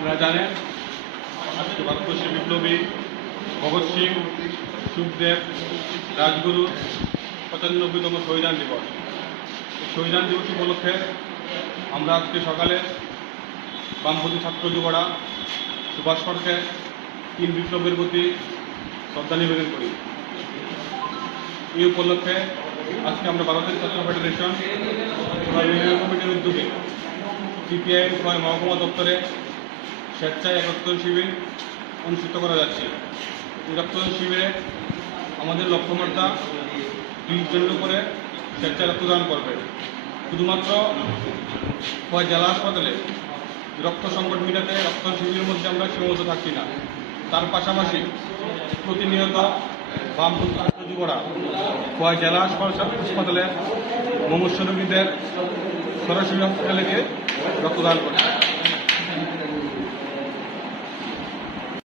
আপনারা জানেন, আজকে ভারতবর্ষের বিপ্লবী ভগৎ সিং, সুখদেব, রাজগুরু, পঁচানব্বইতম সংবিধান দিবস। সংবিধান দিবস উপলক্ষে আমরা আজকে সকালে বামপন্থী ছাত্র যুবরা সুভাষ সরকার তিন বিপ্লবের প্রতি শ্রদ্ধা নিবেদন করি। এই উপলক্ষে আজকে আমরা ভারতের ছাত্র ফেডারেশন কমিটির উদ্যোগে সিপিআইএম ছয় মহকুমা দপ্তরে স্বেচ্ছায় রক্তদান শিবির অনুষ্ঠিত করা যাচ্ছে। এই শিবিরে আমাদের লক্ষ্যমাত্রা জন করে স্বেচ্ছায় রক্তদান করবে। শুধুমাত্র ছয় জেলা হাসপাতালে রক্ত সংকট মেটাতে রক্তদান শিবিরের মধ্যে আমরা সীমাবদ্ধ থাকছি না। তার পাশাপাশি প্রতিনিয়ত বামপন্থী যুবরা ছয় জেলা হাসপাতাল- হাসপাতালে মুমূর্ষ রোগীদের সরাসরি হসপিটালে গিয়ে রক্তদান করে